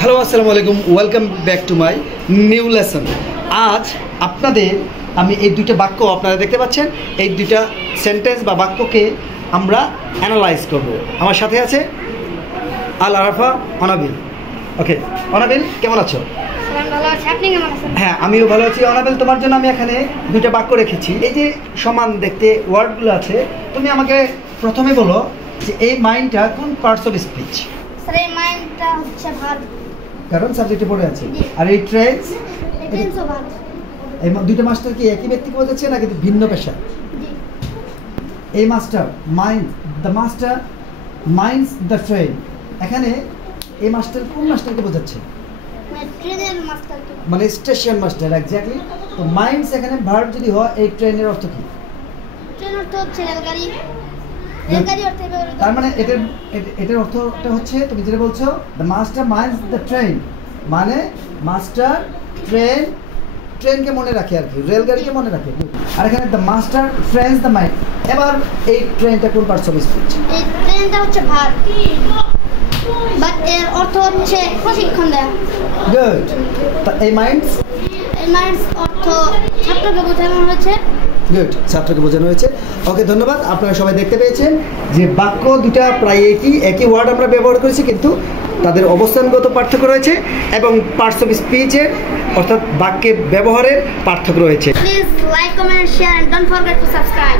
Hello আসসালামু আলাইকুম, welcome back to my new lesson. আজ আপনাদের আমি এই দুইটা বাক্য আপনারা দেখতে পাচ্ছেন, এই দুইটা সেন্টেন্স বা বাক্যকে আমরা অ্যানালাইজ করব। আমার সাথে আছে আল আরাফা অনাবিল। ওকে অনাবিল, কেমন আছো? হ্যাঁ, আমিও ভালো আছি। অনাবিল, তোমার জন্য আমি এখানে দুইটা বাক্য রেখেছি। এই যে সমান দেখতে ওয়ার্ডগুলো আছে, তুমি আমাকে প্রথমে বলো যে এই মাইন্ডটা কোন পার্টস অফ স্পিচ? স্যার, এই মাইন্ডটা হচ্ছে ভার্ব, কারণ সাবজেক্টে পড়ে আছে। আর এই ট্রেন্স, টেন্সও ভার্ব। এই দুইটা মাস্টার কি একই ব্যক্তিকে বোঝাচ্ছে নাকি ভিন্ন পেশা? জি। এই master mind, the master minds the train. এখানে এই মাস্টার কোন মাস্টারকে বোঝাচ্ছে? ট্রেনের মাস্টারকে, মানে স্টেশন মাস্টার, এক্স্যাক্টলি। তো মাইন্ডস এখানে ভার্ব যদি হয়, এই ট্রেনের অর্থ কি? ট্রেন অর্থ হচ্ছে রেলগাড়ি, রেলগাড়ি অর্থে ব্যবহৃত। তার মানে এটার অর্থটা হচ্ছে তুমি যেটা বলছো, the master minds the train, মানে মাস্টার ট্রেন, ট্রেনকে মনে রাখে আর কি, রেলগাড়িকে মনে রাখে। আর এখানে the master trains the mind. এবার এই ট্রেনটা কোন পার্টস অফ স্পিচ? এই ট্রেনটা হচ্ছে ভার্ব, বাট এর অর্থ হচ্ছে প্রশিক্ষণ দেয়া। গুড। এই মাইন্ডস, এই মাইন্ডস অর্থ ছাত্রকে বোঝানো হয়েছে। গুড, ছাত্রকে বোঝানো হয়েছে। ওকে, ধন্যবাদ। আপনারা সবাই দেখতে পেয়েছেন যে বাক্য দুটা প্রায় একই ওয়ার্ড আমরা ব্যবহার করেছি, কিন্তু তাদের অবস্থানগত পার্থক্য রয়েছে এবং পার্টস অফ স্পিচের অর্থাৎ বাক্যে ব্যবহারের পার্থক্য রয়েছে। Please like, comment, share and don't forget to subscribe.